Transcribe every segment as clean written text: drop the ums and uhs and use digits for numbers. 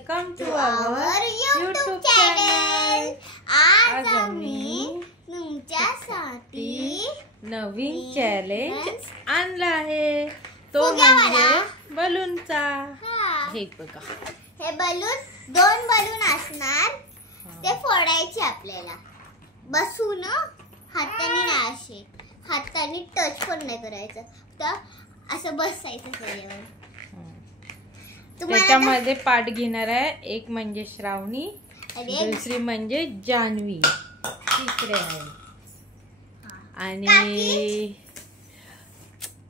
Welcome to our YouTube channel. आज आम्ही तुमच्यासाठी नवीन चॅलेंज आणला आहे, तो म्हणजे बलूनचा। हे बघा, हे बलून 2 बलून असणार, ते फोडायचे आपल्याला बसून, हाताने नाही, असे हाताने टच पण नाही करायचं, तर असं बसायचं त्याच्यावर। त्याच्यामध्ये पार्ट घेणार आहे, एक म्हणजे श्रावणी, दुसरी म्हणजे जान्हवी, तिसरे आहे। आणि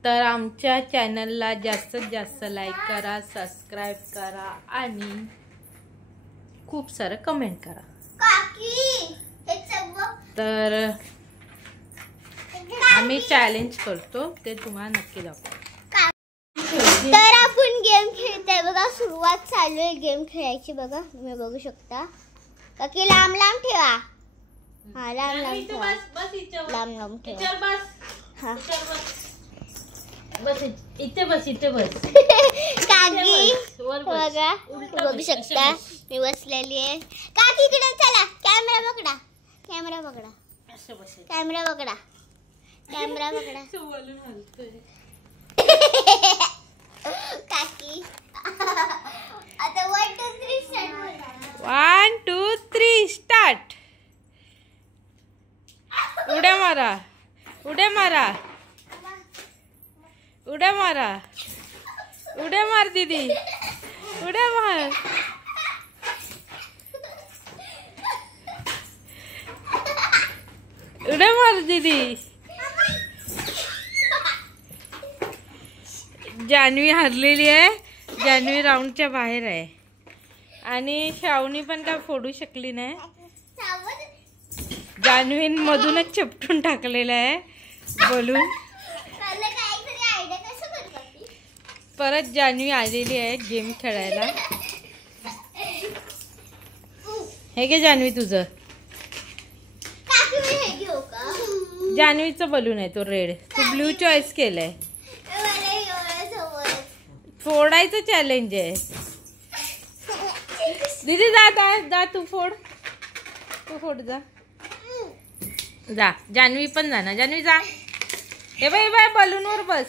तर आमच्या चॅनलला जास्तीत जास्त लाईक करा, सबस्क्राइब करा आणि खूप सारं कमेंट करा। तर आम्ही चॅलेंज करतो, ते तुम्हाला नक्की दाखवू। तर आपण गेम खेळतोय बघा, सुरुवात चालू आहे गेम खेळायची बघा, तुम्ही बघू शकता। काकी लांब लांब ठेवा, हा लांब लांब ठेवा, लांब लांब ठेवा, हा बस इथे बस, इथे बस। काकी बघा, बघू शकता मी बसलेली आहे। काकी इकडे चला, कॅमेरा पकडा, कॅमेरा पकडा, कॅमेरा पकडा, कॅमेरा पकडा। काकी आता 1 2 3 स्टार्ट। 1 2 3 स्टार्ट। उड्या मारा, उड्या मारा, उड्या मारा, उड्या मार दीदी, उड्या मार। उड्या मार दीदी। जान्हवी हरलेली आहे, जान्हवी राऊंडच्या बाहेर आहे आणि श्रावणी पण काय फोडू शकली नाही। जान्हवी मधूनच चपटून टाकलेला आहे बलून। परत जान्हवी आलेली आहे गेम खेळायला। हे घे जान्हवी तुझं, जान्हवीचं बलून आहे तो रेड, तू ब्लू चॉईस केलंय। फोडायचं चॅलेंज आहे दीदी, जा तू फोड, तू फोड, जा जान्हवी पण जा ना, जान्हवी जा। हे बाई बाय बलूनवर बस।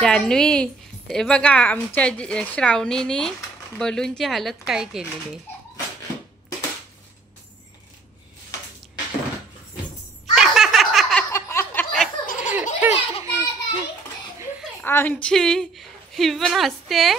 जान्हवी हे बघा, आमच्या श्रावणीने बलूनची हालत काय केलेली। आमची ही पण हसते।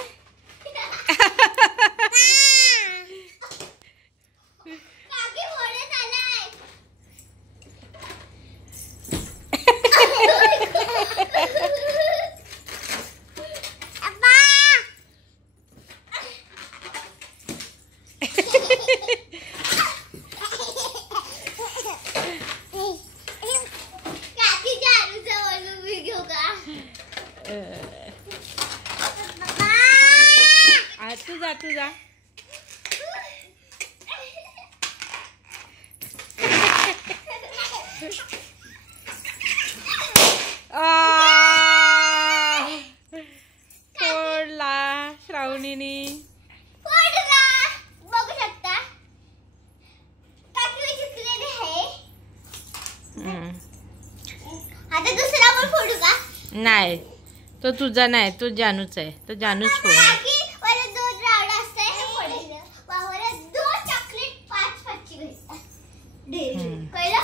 तू जा। फोडला श्रावणीने, बघू शकता काकी जिंकलेली आहे। आता दुसरा पण फोडू का? नाही, तो तुझा नाही, तो जानूच आहे, तो जानूच फोड। कळलं